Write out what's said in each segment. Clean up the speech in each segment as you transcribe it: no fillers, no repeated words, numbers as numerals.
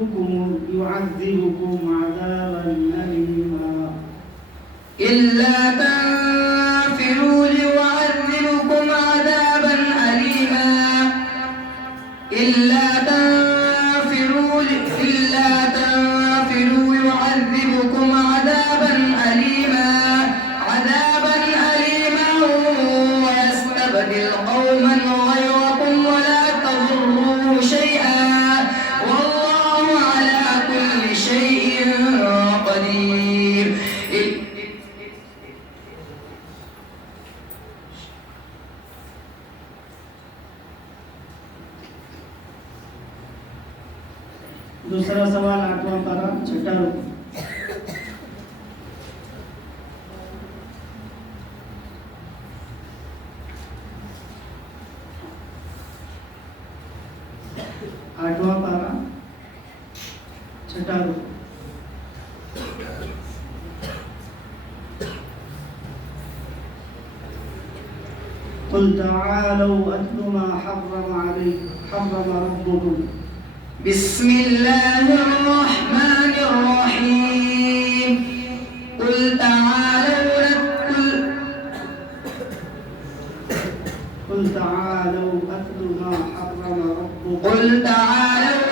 يعذبكم عذابا أليما إلا تنفروا يعذبكم عذابا أليما إلا تنفروا يعذبكم عذابا أليما ويستبدل قوما غيركم ولا تضروه شيئا والله على كل شيء قدير. दूसरा सवाल 8वां पारा 6ठा रुकू। आठवां पारा 6ठा रुकू। قل تعالوا أتل ما حرم ربكم بسم الله الرحمن الرحيم قل تعالوا أتل ما حرم ربكم قل تعالوا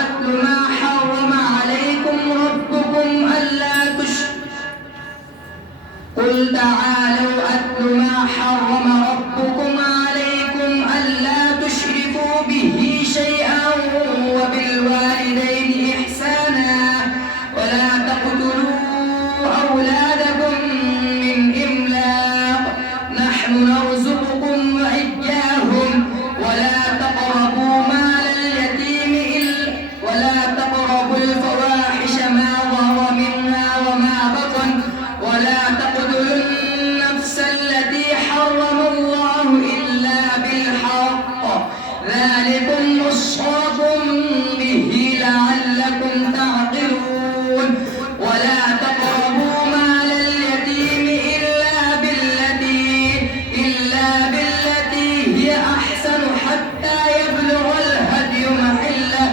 أتل ما حرم عليكم ربكم ألا قل تعالوا أتل ما حرم ربكم عليكم ألا تشركوا به شيئا وبالوالدين إحسانا ولا تقتلوا أولادكم من إملاق نحن نرزقكم وإياهم ولا تقربوا مال اليتيم ولا تقربوا الفواحش ما ظهر منها وما بطن ولا تقتلوا النفس التي حرم الله إلا بالحق ذلكم وصاكم به لعلكم تعقلون ولا تقربوا مال اليتيم إلا بالتي هي أحسن حتى يبلغ الهدي محله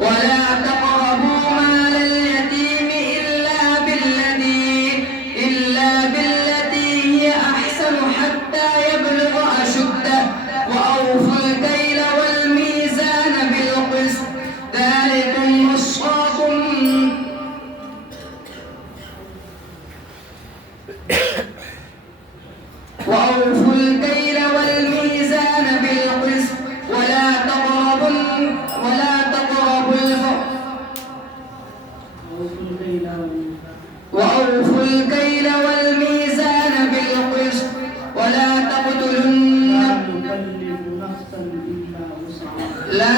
ولا تقربوا مال اليتيم إلا بالتي هي أحسن حتى يبلغ أشده وأوفوا الكيل والميزان بالقسط ذلكم وصاكم ولا وأوفوا الكيل والميزان بالقسط ولا تقتلوا لا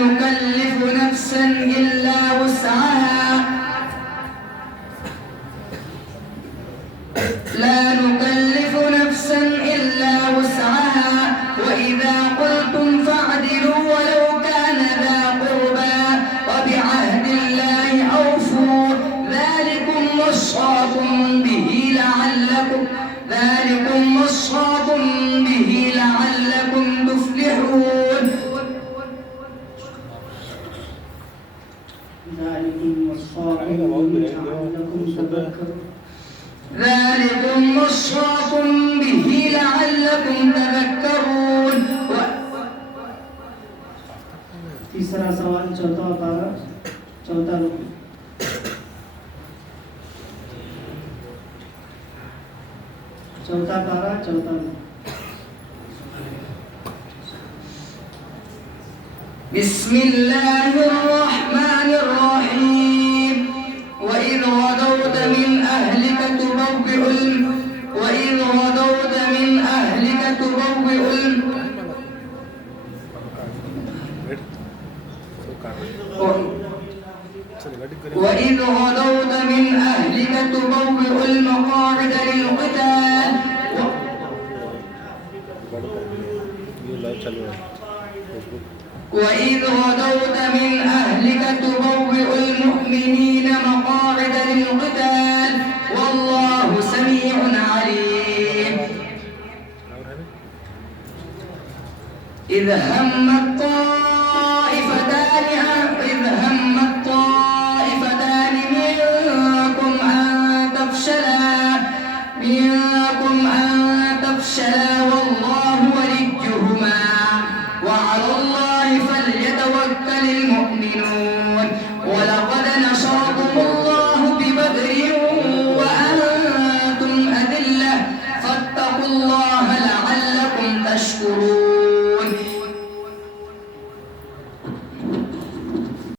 تكلف نفسا إلا وسعها لا نكلف نفسا إلا وسعها وإذا قلتم فاعدلوا ولو كان ذا قربى وبعهد الله أوفوا ذلكم وصاكم به لعلكم تفلحون. ذلكم وصاكم به لعلكم تذكرون. तीसरा सवाल 4वां पारा 4था रुकू। चौथा पारा 4था रुकू। بسم الله الرحمن الرحيم وإذ غدوت من أهلك تبوئ وإذ غدوت من أهلك تبوئ المقاعد للقتال وإذ غدوت